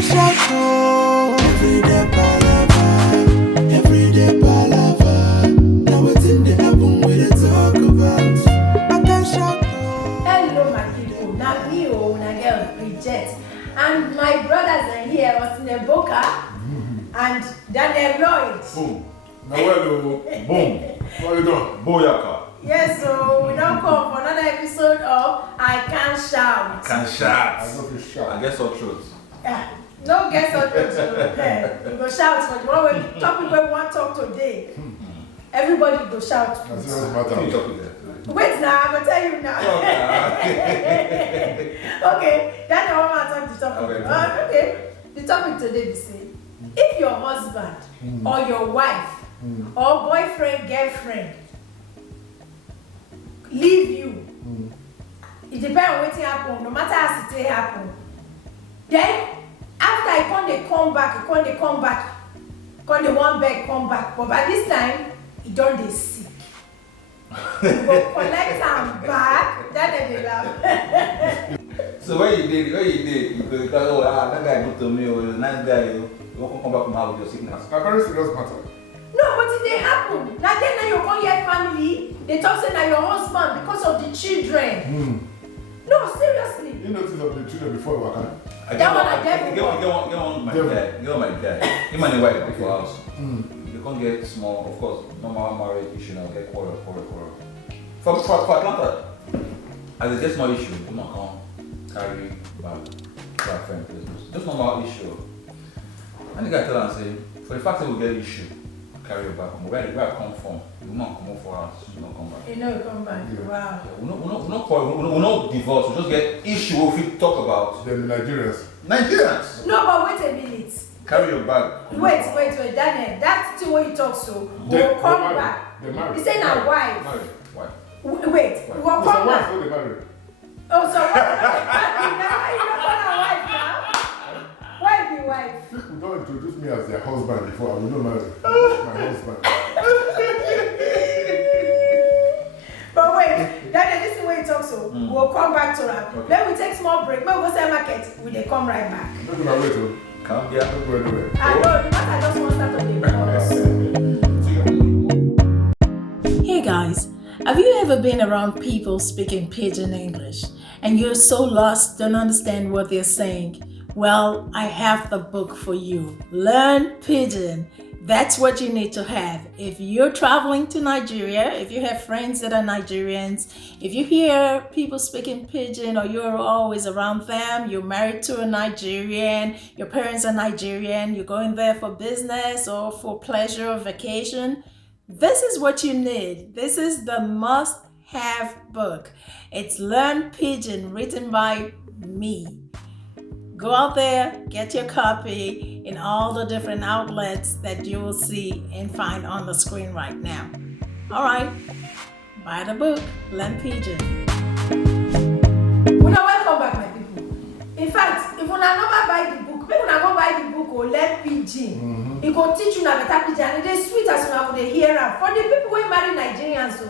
can shout oh. Everyday palava. Now what's in the album we dey talk about? I can shout oh. Hello my people, now me una girl Bridget and my brothers are here, Osine Boka and Daniel Lloyd. Boom. Now hello. Boom. What you doing? Boyaka. Yes, so we don't come for another episode of I Can Shout. Can shout. I know if you shout. I guess all truth. Yeah. No guess what to do. We go shout for the one topic we want to talk today. Everybody go shout. That's what matter. Wait now, I'm gonna tell you now. Okay, that's the one I talk the topic. Okay. The topic today is say, if your husband or your wife or boyfriend, girlfriend leave you, it depends on what happen, no matter how it happen. Then after I come back, come the one back, come back. But by this time, he done dey sick. You go collect am back, that they laugh. So where you did, you go because that guy good to me, or a nice guy, you won't come back from house with your sickness. A very serious matter. No, but it dey happen. Now then you come here family, they talk say na your husband because of the children. No, seriously. You notice of the children before you walk out. That one I get one my guy. Him and the wife before house. You can't get small, of course, normal marriage issue now, get quarrel. For Atlanta, as it gets small issue, you not come carry back to our friend business. Just normal issue. And the guy tell her say, for the fact that we get issue, carry it back. Where I come from, you not come out for us, you not come back. You know, come back. Yeah. Wow. Yeah, we not divorce, we just get issue we talk about. Then the Nigerians. Nigerians! No, but wait a minute. Carry your bag. Wait, Daniel. That's the way you talk so. We'll come back. They're married. You say now wife. Married. Wife. Wait, Wife. we'll come back. So they married. Oh, so what? You don't call her wife now? Why be wife? People don't introduce me as their husband before. I will not marry. My husband. But wait, Daniel, this is the way you talk so. We'll come back to that. Okay. Then we take small break. Then we go sell market. We dey come right back. Don't go away too. Come here. Don't go anywhere. I know, the matter just want to start on the Hey guys, have you ever been around people speaking Pidgin English and you're so lost, don't understand what they're saying? Well, I have the book for you. Learn Pidgin. That's what you need to have. If you're traveling to Nigeria, if you have friends that are Nigerians, if you hear people speaking Pidgin or you're always around them, you're married to a Nigerian, your parents are Nigerian, you're going there for business or for pleasure or vacation, this is what you need. This is the must-have book. It's Learn Pidgin, written by me. Go out there, get your copy in all the different outlets that you will see and find on the screen right now. All right, buy the book, Learn Pidgin. Well, welcome back, my people. In fact, if you never buy the book, maybe you go buy the book or Learn Pidgin. It will teach you better Pidgin, and it's sweet as you have to hear it. For the people who marry Nigerians, so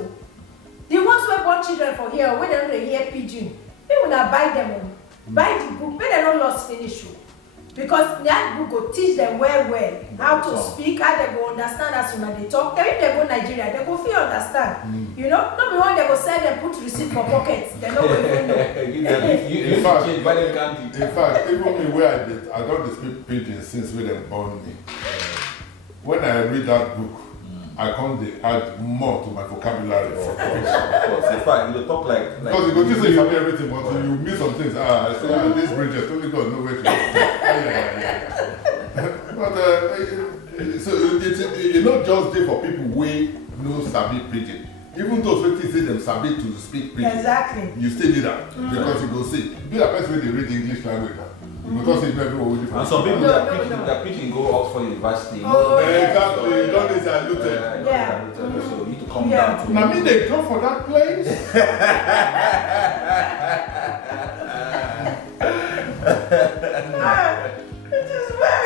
the ones who born children for here, when they don't hear Pidgin, people will buy them. Buy the book, but they don't lost finish you. Because that book will teach them well how to speak, how they go understand as soon as they talk. Then if they go Nigeria, they go feel understand. You know, not be one they go sell them put receipt for pockets. They don't even know. In fact, even me where I don't speak Pidgin since when they born me. When I read that book, I come to add more to my vocabulary. Of course. In fact, you talk like because you go to say you have everything, but you miss some things. I say, this Bridget, only God knows where to go. But so it's not just there for people who know sabi Pidgin. Even those who say them sabi to speak Pidgin. Exactly. You still need that because you go see. Be a person when they read English language now. Because it's very different. And some people that preaching go Oxford University. Exactly. You don't need to allude. So you need to come down to. I mean, they come for that place.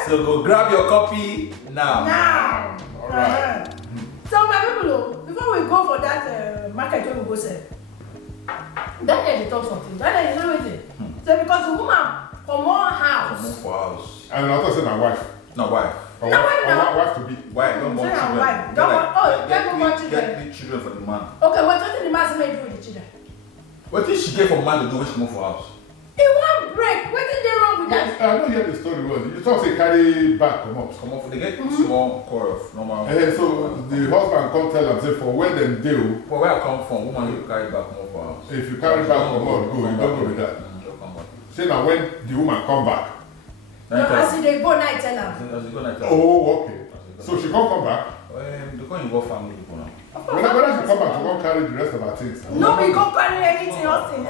So go grab your copy now. All right. So my people, before we go for that market where we go sell, Daniel they talk something. Daniel, you know what it is? So because the woman from one house, And I thought say my wife. No, why? Or No, wife, why or now? wife to be. Why? Don't want Say children. why? Don't want- oh, don't want children. Get the children for the man. Okay, what does the man make do with the children? What did she get for man to do when she move for house? He won't break. What is there wrong with that? I don't hear the story was. You thought say carry back come up. Come off, they get small quarrel of normal. So the husband come tell am say for when them do, But where I come from, woman you carry back come up for house. if you carry back come up, go, you don't go with that. Don't come back. Say now when the woman come back. No, as they go now, tell them. As you go like that. Oh, okay. So she can't come back. They can't involve family people now. When she come back, she can't carry the rest of her things. No, we can't carry anything else in.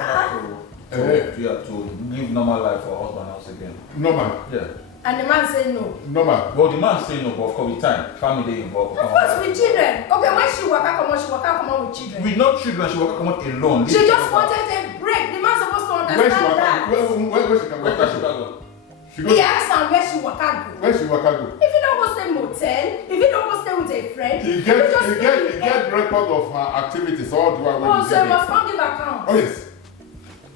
So you have to live normal life for husband house again. Normal. Yeah. And the man say no. Normal. Well, the man say no, but of course with time, family involved. Of course, with children. Okay, when she come on with children. With no children, she will come out alone. She just wanted a break. The man supposed to Where she understand that. where she can Where go? can she go? She He goes. asked her where she waka go. Where she waka go? If you don't go stay motel, if you don't go stay with a friend, He you just get record of her activities all the while. Oh, so you must come give account. Oh yes.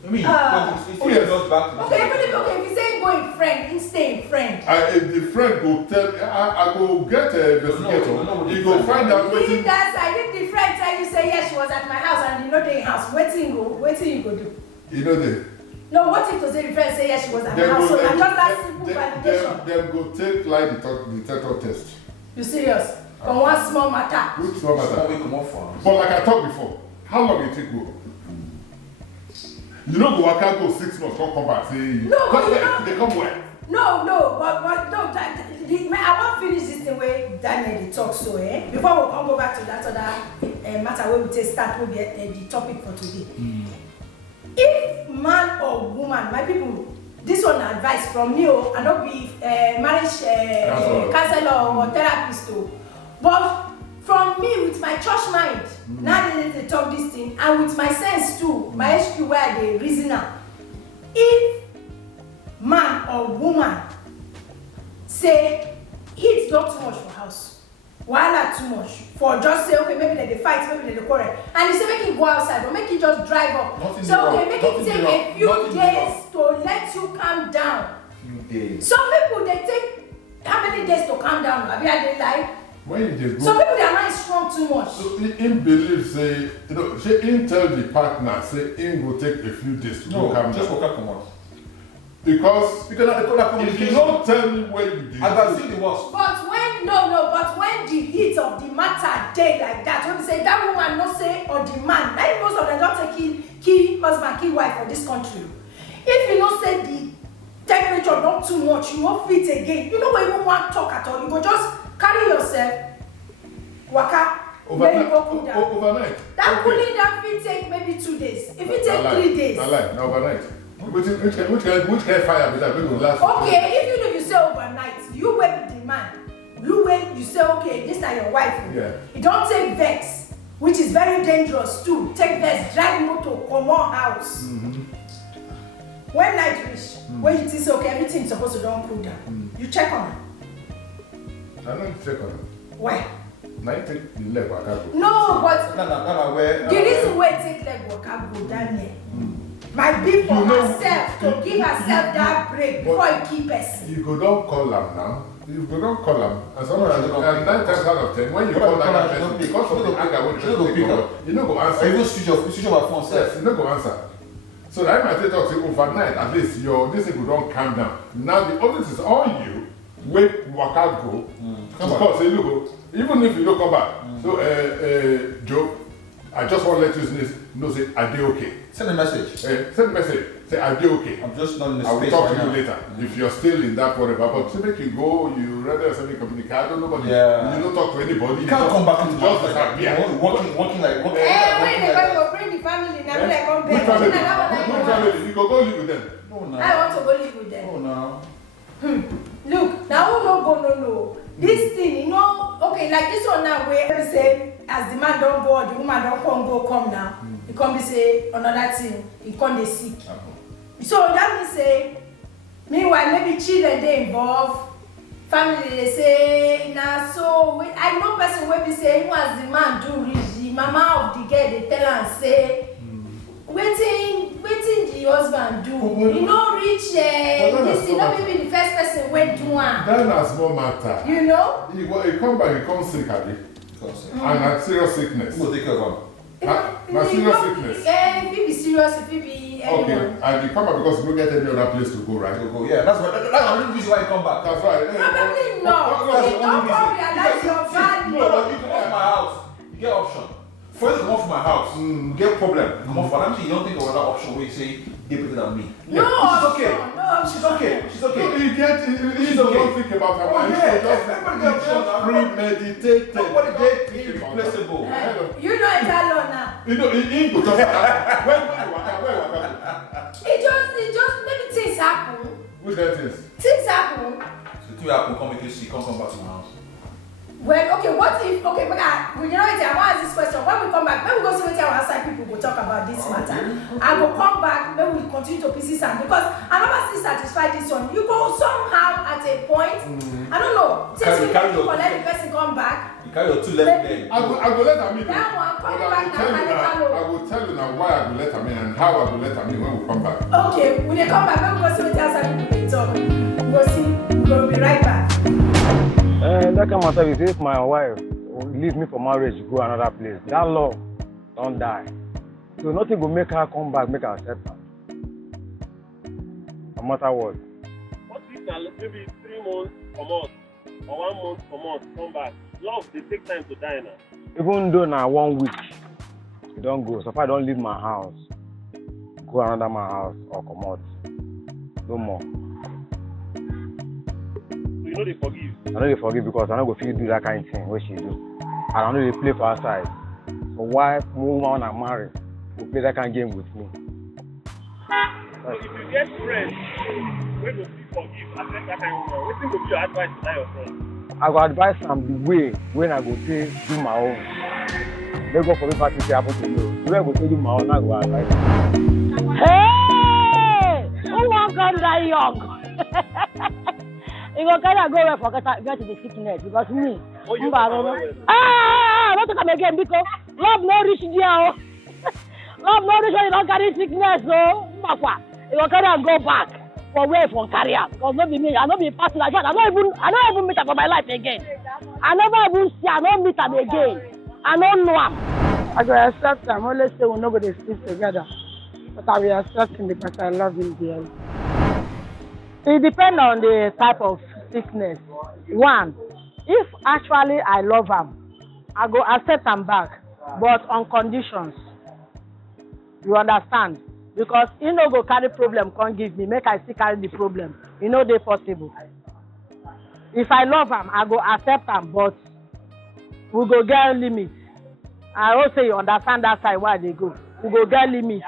I mean, it's oh, yes. goes back to Okay, even if you say go in friend, he stay in friend. The friend go tell. I go get a investigator. No, He go find out what If that's I if the friend tell you say yes, she was at my house and you know the house, waiting you go do. you know the. No, what if to say the friend say yes, she was at my Them house? go, So them, that's just that simple validation. them go take lie detector test. You serious? From one small matter. Which small Small matter? way come up for us. But like I talked before, how long it take go? You know, go waka go 6 months, come back, say. No, but you know- they come where? No, but no, I won't finish this thing where Daniel they talk so before we come go back to that other matter where we take start will be the topic for today. If man or woman, my people, this one advice from me, I don't be marriage counselor or therapist, but from me with my church mind, now they talk this thing, and with my sense too, my HQ where they reason now. If man or woman say heat not too much for house, wahala too much for just say okay maybe they fight, maybe they quarrel, and you say make it go outside or make it just drive up. Nothing So okay, wrong. make Nothing it take wrong. a few Nothing days wrong. to let you calm down. Few days. Some people they take how many days to calm down? Abi I dey lie. When you dey go. Some people their mind strong too much. So him believe say, say him tell the partner say him go take a few days to go calm just down. walk out come out. Because Because I call that if you communication. don't tell me where you dey I go, can see the worst. But when the heat of the matter dey like that, when we say that woman no say or the man, like most of them don't take kill husband, kill wife for this country. If you no say the temperature not too much, you won't fit again. You no go even want talk at all. You go just carry yourself, waka, then you go cool down. overnight. That Okay. cooling down fit take maybe 2 days. If it take Na lie. 3 days. Na lie, na overnight. Which kind fire be that wey go last? Okay, even if you say overnight, you wey be the man, you say okay, this na your wife. Yeah. You don't take vex, which is very dangerous too. Take vex, drive motor, comot house. When night reach, when you think say okay, everything is supposed to don cool down, you check on am. I no check on am. Why? Na him take the leg waka go. No, but No, where? the reason why take leg waka go down there might be for You know- herself to give herself that break before you kill person. You go don call am now. You go don call am. And some No, and you don't 9 pick. times out of 10, when you You call don't that pick. person, You don't because of pick. the anger wey You don't you pick. take, you no go Or answer. even switch off my phone Yes, self. you no go answer. So that might take talk say overnight at least your this thing go don calm down. Now the onus is on you. Wait, waka go. Come To on. call say look, even if you don't come back. So Joe, I just want to let you know say I dey okay. Send a message. Send message. Say I dey okay. I'm just not in the I will space talk right to you now. later if you're still in that whatever. But to make you go, you rather send me communicate. I don't know, but Yeah. you don't talk to anybody. You can't come back into just the house like that. disappear. Walking like walking. When they like go bring the family, now when they come Which back, family? you know that one I Which want. family? You go live with them. No, no. I want to go live with them. Oh no. Look, now who no go no. This thing, you know, okay, like this one now where we say as the man don't go, the woman don't come now. He come be say another thing, he come dey sick. So that means say, meanwhile maybe children dey involved, family dey say na so I know person wey be say even as the man do reach, the mama of the girl dey tell am say wetin the husband do, e no reach this thing, no be the first person wey do Then a small matter. You know? He come back, he come sick, Abi. And a serious sickness. Who will take care of him? Na serious sickness. If it be serious, if it be Okay, anyone. and you come back because you don't get any other place to go, right? To go, yeah. That's the only reason why you come back. That's right. Probably not. That's You the don't only come reason. realize your No, value. no, you come off my house. You get option. For you to come off my house, you get problem. Come off. I'm saying you don't think of another option where you say they better than me. No, she's okay. No, She's okay. She's okay. You don't think about her mind. yeah, Just premeditated. Nobody get irreplaceable. You know it's alone now. You know, he go just where It just maybe things happen. which that is? Things happen. So two people come make you see, come back to my house. Well, okay, what if, okay, but we know it, I want to ask this question. When we come back, maybe we go see what our outside people will talk about this matter. I will come back, maybe we continue to pieces and because I never still satisfied this one. You go somehow at a point, I don't know, since we need to let the person come back. You carry your two left leg. I go let her meet. That one, But coming I back will now, tell you now why I will let her meet and how I will let her meet when we come back. Okay, when they come back, maybe we go see what outside people will talk. We go see, we will be right back. That kind of matter is if my wife will leave me for marriage, go another place. That love don't die. So nothing will make her come back, make her accept her. No matter what. What if maybe 3 months per month or 1 month per month come back? Love, they take time to die now. Even though now 1 week, you don't go. So if I don't leave my house, go another my house or come out. No more. So you know they forgive. I know they forgive because I know if you do that kind of thing, what she do. And I know they play for outside. So why woman I marry to play that kind of game with me? So if you get friends, when you forgive, accept that kind of woman, what will be your advice to that your friend? I go advise them the way when I go take do my own. They go for me party to happen to me. The way I go take do my own, I go advise them. Hey! Who won't come that young? You go kind of go away for get to the sickness because me. Oh, you Not to come again because love no reach there. Love no reach when you don't carry sickness, so you go kind of go back for way from career because not be me. I not be passing like that. I don't even meet her for my life again. I never even see. I don't meet her again. I don't know him. I go accept him. Only say we're not going to sleep together, but I will accept him because I love him dearly. It depends on the type of sickness. One, if actually I love him, I go accept him back, but on conditions. You understand? Because he no go carry problem, can't give me. Make I still carry the problem. You know they possible. If I love him, I go accept him, but we go get limit. I also you understand that side why they go. We go get limit.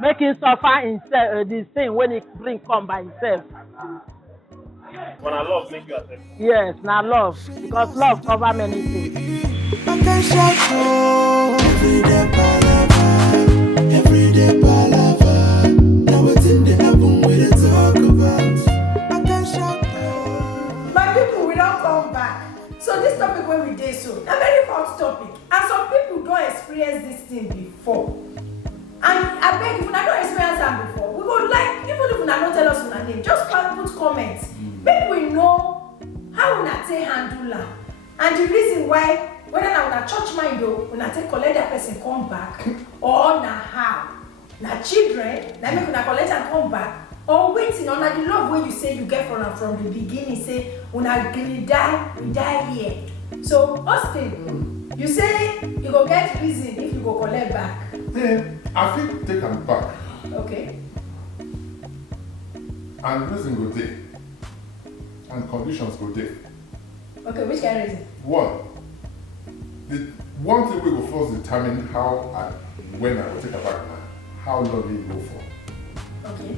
Make him suffer himself, the thing when he bring come by himself. When I love, make you accept. Yes, now love. Because love cover many things. I can shout every day palava. Now it's in the album we dey talk about. I can shout My people, we don't come back. So this topic when we did so, a very hot topic. And some people don't experience this thing before. And I beg if you don't experience them before, we would like, even if you don't tell us your name, just put comments. Make we know how we take handle am. And the reason why, whether na church mind though, when I take collect that person come back, or na how, na children, na make una collect and come back, or waiting on the love wey you say you get from the beginning, say una gree die, we die here. So Austin, you say you go get reason if you go collect back. Then I think take am back Okay. and reason go dey and conditions go dey. Okay, which kind of reason? One, the one thing we go first determine how and when I will take her back now, how long you go for. Okay.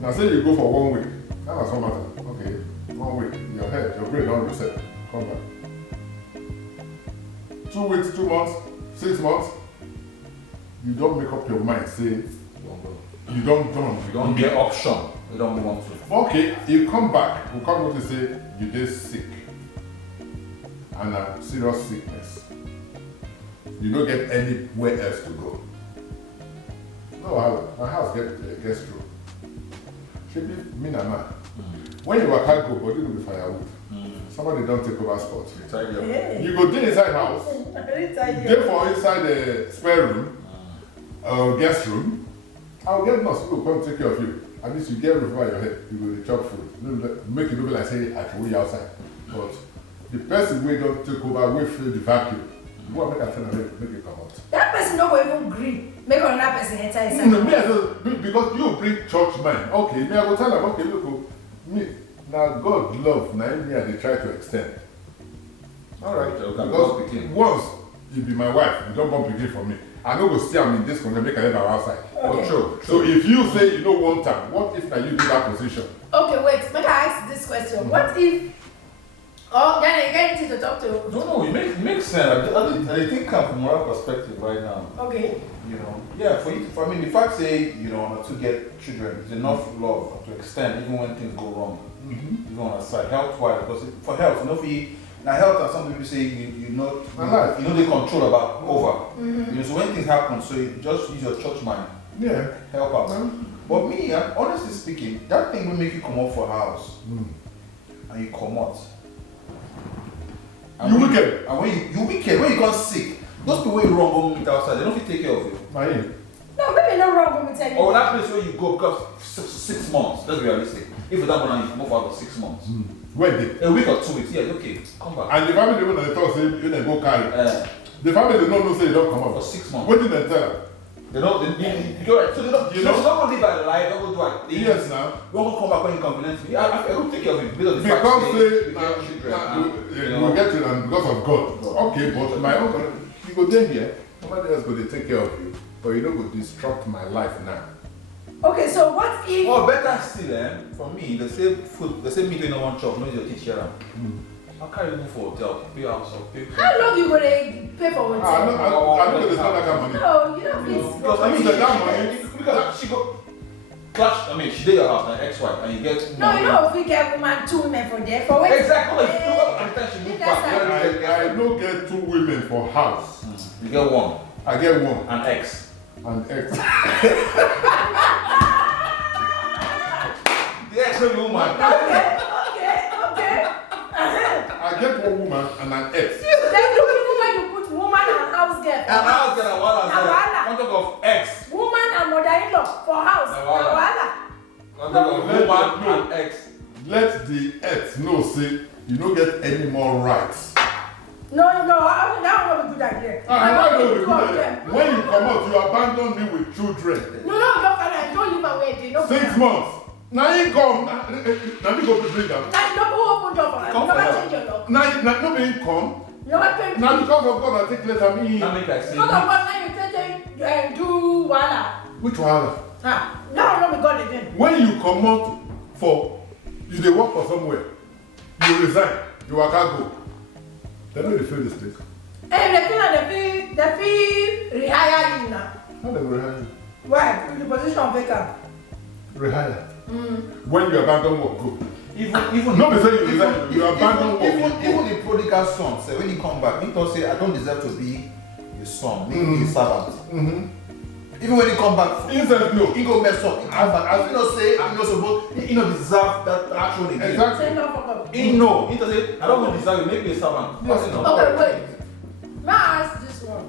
Now say you go for 1 week, that was no matter. Okay, 1 week, your head, your brain don't reset, come back. 2 weeks, 2 months, 6 months, you don't make up your mind, say, you don't You don't get option. You don't want to. Okay, you come back, you come to say you dey sick and a serious sickness. You don't get anywhere else to go. No, my house gets through. Should be me and When you work hard go, body will be firewood. Somebody don't take over spot. Hey. You go there inside house, Very tired. therefore inside the spare room, guest room, I'll get nurse who will come take care of you. At least you get roof over your head, you go to chop food. Make it look like say I can wait outside. But the person who don't take over will fill the vacuum. You want to make a friend and make it come out. That person no go even gree. Make another person enter inside. No, me as well, because you bring church man. Okay, me I go tell them, okay, look, me, now God love, now me and they try to extend. Alright, because once you be my wife, you don't want to begin for me. I know go see I'm in this country, make I live outside. Okay. True. So if you say you don't want time, what if now you do that position? Okay, wait. Make I ask this question. What if? Oh, then you get anything to talk to? No, it makes sense. I think from a moral perspective right now. Okay. You know, yeah, for me, the fact say, you know, to get children is enough love to extend even when things go wrong. Even on a side, health-wise, because for health, you know, now health, as some people say, you know they control about over. You know, so when things happen, so you just use your church mind. Yeah. Help out. But me, honestly speaking, that thing will make you come up for house. And you come out. You wicked. And when you wicked, when you got sick, those people when you run go meet outside, they don't fit take care of you. No, maybe no wrong with me telling you. Or that place where you go because 6 months, let's be realistic. If that one you move out for 6 months. When they? A week or 2 weeks, yeah, okay, come back. And the family when they talk say you they go carry. The family they don't know say you don't come out. For 6 months. What did they tell them? They don't, you're right. So they don't, You know? don't go live by the lie, don't go do it. Yes, now. Don't go come back when you complain to me. I don't take care of it because of the Because fact say, we get it and because of God. Okay, but my own God, you go there here, nobody else go to take care of you. But you don't go disrupt my life now. Okay, so what if? Oh, better still, for me, the same food, the same meat in one chop, no your teacher. I'll carry you for hotel, pay house or pay for. How long you gonna pay for hotel? I know they spend that kind of money. No, you don't please. Because I mean, that money. because she go clash. I mean, she did your house, an ex-wife, and you get. No, you know if we get woman, 2 women for there for what? Exactly. At the time she moved back. I don't get 2 women for house. You get one, I get one. an ex. And ex. The ex is woman. Okay. I get 1 woman and an ex. Then you people when you put woman and house girl. And house get a wall Nawala. on top of ex. Woman and mother-in-law for house. Nawala. Nawala. On top of woman and ex. Let the ex know say you don't get any more rights. No, that one not a good idea. I know you two of them. when you come out, you abandon me with children. No, don't leave away. No 6 months. Now you come. Now you go to bring them. Now, no go open door for them. Come You never for change your lock. Now nobody come. You never pay me. Now because of God, I take letter me. Now make I say. Because of God, now you take do wala. Which one? Now be God again. When you come out for, you dey work for somewhere, you resign, you work out go. They know they feel this thing. And they feel rehire you now. How they go rehire you? Why? With the position of vacant. Rehire. When you abandon work, go. Even No, they say you resign, you abandon work. Even the prodigal son say when he come back, he thought say I don't deserve to be a son, make me a servant. Even when he come back, Inside no. he go mess up. He come back. As he not say, he not supposed, he not deserve that action again. Exactly. Say no for God. He know. He does say I don't want to deserve it. Make me a servant. Yes. Okay, wait. May I ask this one?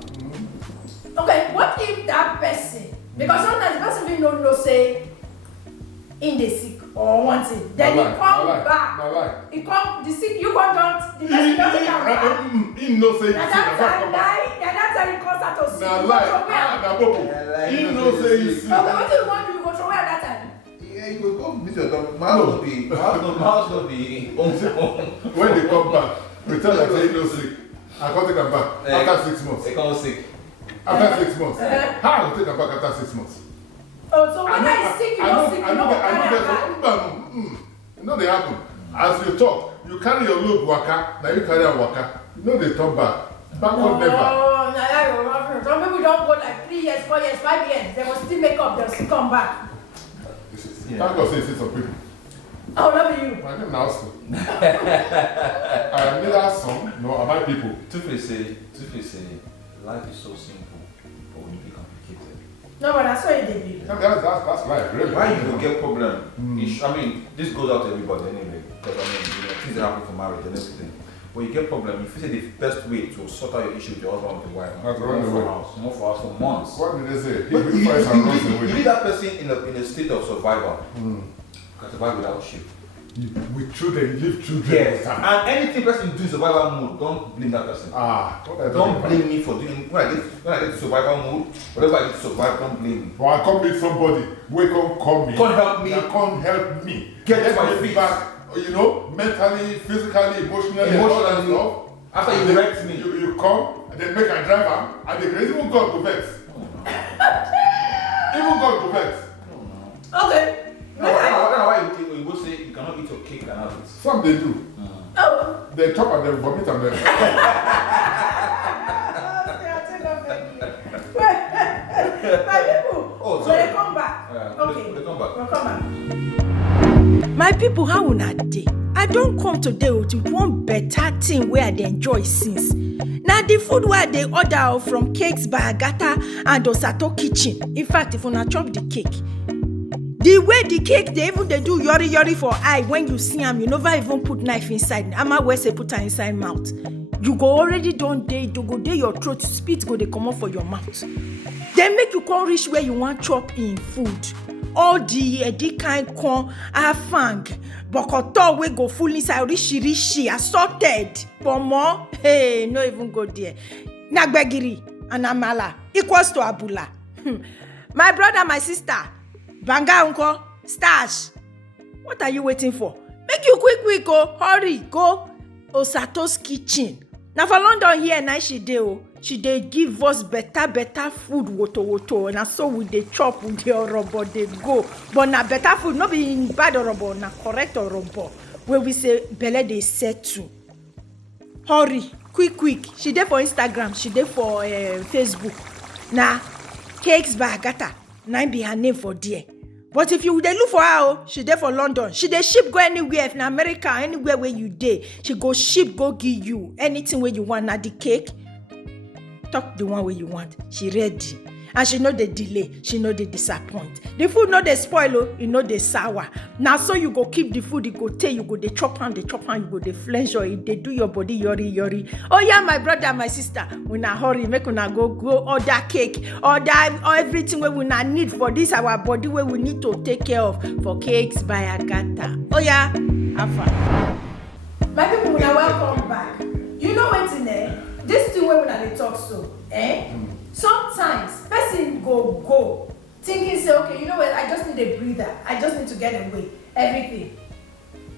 Okay, what if that person, because sometimes the person will not know say in the sick or wanting, then he come back. He come the sick, you come down, the person doesn't come back. He no say Now that time he comes out to sick. na You lie. go where? Na bobo. He no say you see. Okay, what do you want to do? You go throw away at that time? Yeah, you go come meet your doctor. My house not be. When they come back, pretend like say he no sick. I can't take him back after 6 months. They come sick. After 6 months. How I will take him back after 6 months? Oh, so when I sick, you don't sick, you don't carry a bag. You know they happen. As you talk, you carry your load waka, now you carry a waka. You know they turn back. Backward never. Oh, no, some people don't go like 3 years, 4 years, 5 years. They will still make up, they'll still come back. Thank God say some people. I will not be you. My name now so. I am neither son nor am I people. Two-Face say, life is so simple, but when you be complicated. No, but that's what it did. That's life, really. Why you will get problem? I mean, this goes out to everybody anyway. Because I mean, things that happen for marriage and everything. When you get problem, if you say the best way to sort out your issue with your husband or the wife, more for us for months. What did they say? But you leave that person in a state of survival. Can survive without you. With children, you leave children. Yes. And anything person do in survival mode, don't blame that person. Don't blame me for doing. When I get to survival mode, whatever I get to survive, don't blame me. Well, I come meet somebody. We can't call me. Can't help me. That can't help me. Get my me feet back. You know, mentally, physically, emotionally, Emotionally. stuff. After you wrecked me. You come, and then make a driver, and they can even God to vex. Even God to vex. Okay. Why you go say you cannot eat your cake and have it? Some they do. Oh. They chop and they vomit and then. My people. Oh, so sorry. they come back. Okay. They come back. We'll come back. My people, how una dey? I don't come today with one better thing where I dey enjoy since. Now the food where they order from Cakes by Agatha and Osato Kitchen. In fact, if una chop the cake, the way the cake they do yori for eye when you see them, you never even put knife inside. Ama where say put her inside mouth. You go already don't day to go day your throat, spit go they come out for your mouth. They make you come reach where you want chop in food. All the kind corn, afang, bokoto we go full inside rishi, assorted, pomo, hey, no even go there. Nagbegiri and amala equals to abula. My brother, my sister, banga unko, stash. What are you waiting for? Make you quick, oh, hurry, go. Osato's Kitchen. Now for London here, now she dey give us better food, woto, and so we dey chop with the orobo dey go. But na better food, no be bad orobo, na correct orobo. Where we say belle dey settle. Hurry, quick. She dey for Instagram, she dey for Facebook. Na Cakes by Agatha, na be her name for there. But if you dey look for her, she dey for London. She dey ship go anywhere, if na America, anywhere where you dey. She go ship, go give you anything where you want. Na the cake, talk the one where you want. She ready. And she no dey delay, she no dey disappoint. The food no dey spoil, e no dey sour. Now so you go keep the food, you go take, you go dey chop am, you go dey flench or it dey do your body yori. Oh yeah, my brother, my sister, una hurry, make una go order cake, order everything where we need for this our body where we need to take care of for Cakes by Agatha. Oh yeah, have fun. My people, una welcome back. You know what's in there? This thing where una dey talk so, sometimes person go thinking say, okay, you know what, I just need a breather, I just need to get away, everything.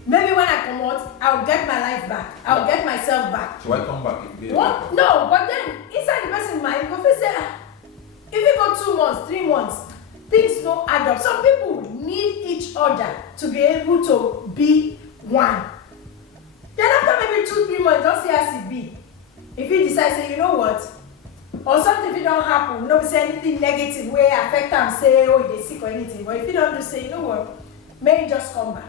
Maybe when I come out, I'll get my life back, I'll get myself back. So I come back if you get What? No, but then inside the person's mind, go say, if you go 2 months, 3 months, things don't add up. Some people need each other to be able to be one. Then after maybe 2-3 months, don't see as it be. If you decide, say, you know what, or something if it don't happen, no say anything negative where affect them, say, oh, they sick or anything. But if you don't do, say, you know what, may just come back.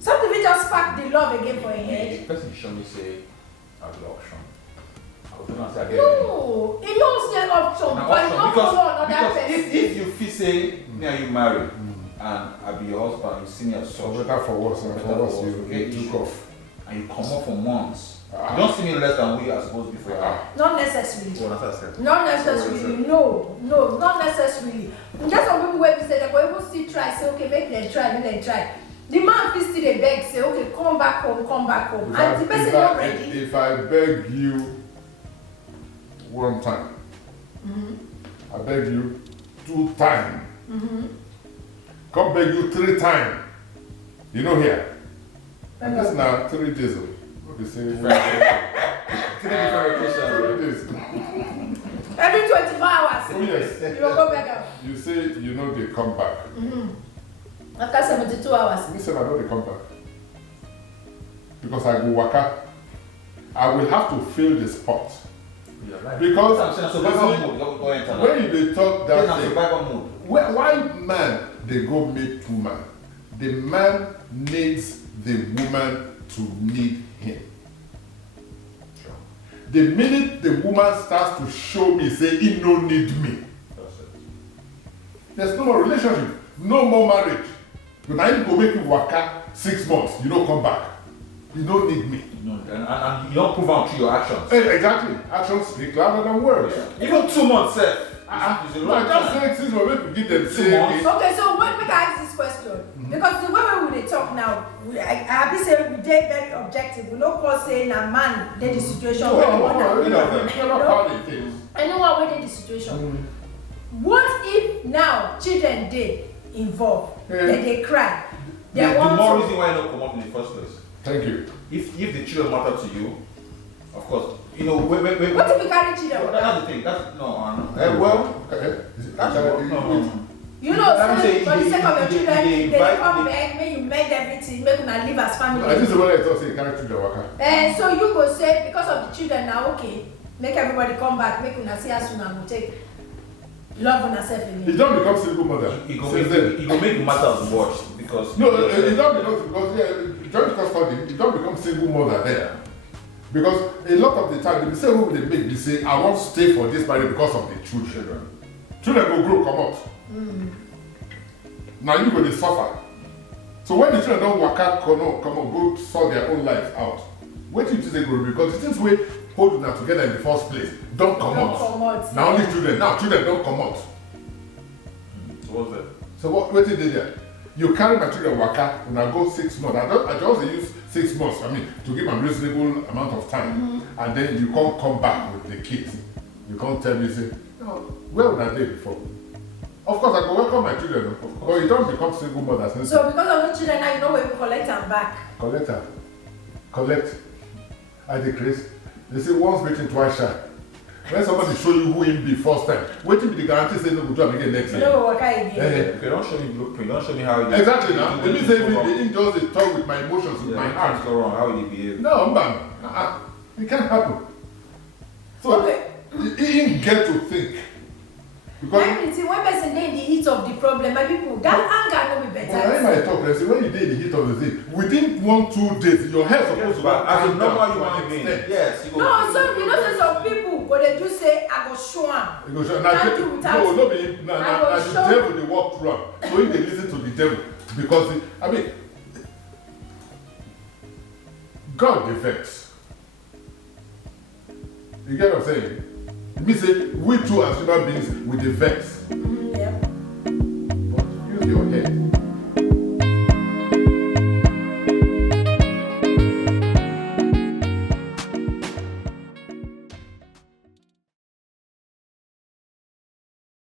Something if you just spark the love again for your head. The person show me say, I have the option. I was gonna say again. No, it don't say option, but you don't follow another person. If you feel say, me and you married, and I be your husband, you see me as So such. better for worse, and for worse, you took off. And you come up for months. You don't see me less than we are supposed to be for your house. Not necessarily. Oh, that's what I said. Not necessarily. No, not necessarily. There's some people where we say they go even still try, say, okay, make them try. The man still they beg, say, okay, come back home. And the person not ready. If I beg you one time, I beg you 2 times, come beg you 3 times, you know here. And this now 3 days old. What they say? 3 different occasions. 3 days. Every 24 hours. Oh yes. You will go back out. You say you know they come back. After 72 hours. Me say I know they come back. Because I go waka. I will have to fill the spot. Right. Because I'm saying survival mode. when they talk that thing, survival mode. why man they go make woman? The man needs the woman to need him. Sure. The minute the woman starts to show me, say he no need me, That's it. there's no more relationship, no more marriage. But I need to make you waka 6 months, you don't come back. You don't need me. No, and you don't prove out through your actions. Exactly. Actions speak louder than words. Even 2 months, sir. I just say 6 months, we could give them 2 months. Okay, so what make I ask this question? Because the way we dey talk now, I be say we dey very objective. We no call say na man dey the situation where the woman. Anyone wey dey the situation. What if now children dey involved? They cry. The more reason why you don't come up in the first place. Thank you. If the children matter to you, of course, you know. What if you carry children? That's the thing. That's well. That's no. You know, say, for the sake of your children, they come back, make you mend everything, make una live as family. I just want to talk say carry children waka. So you go say because of the children now, okay, make everybody come back, make una see as una go take love una self in it. You don't become single mother. You go make matters worse because no, it don't because joint custody, you don't become single mother there. Because a lot of the time, they say who they make, they say, I want to stay for this marriage because of the children. Children will grow, come out. Now you go to suffer. So when the children don't work out, come on, go sort their own lives out. Wait till they grow because the things we hold them together in the first place don't come out. Now only children. Now children don't come out. So what's that? So what did they do? You carry my children work out and I go 6 months. I just use 6 months. I mean to give them a reasonable amount of time, and then you can't come back with the kids. You can't tell me say, no, where would I be before? Of course, I can welcome my children, but you don't become single mothers. So because of the children now, you know where we collect them back. Collect. I decrease. They say once bitten, twice shy. When somebody show you who him be first time, wait till the guarantee say no good job again next time. No, work again. Okay, don't show me blueprint. Don't show me how. Exactly now. Let me say if just talk with my emotions, with my heart. Go wrong. How will he behave? No, man. It can't happen. So he didn't get to think. Because when person dey in the heat of the problem, my people, that anger no be better. Well, I might talk, when you dey in the heat of the thing, within 1-2 days, your hair supposed to as a normal human being. Yes, you go. No, so you know, say some people, but they do say, I go show am. You go show am. No, be the devil they walk through am. So if they listen to the devil, because God dey vex. You get what I'm saying? It means say we too as human beings with the vex. Yeah. But use your head.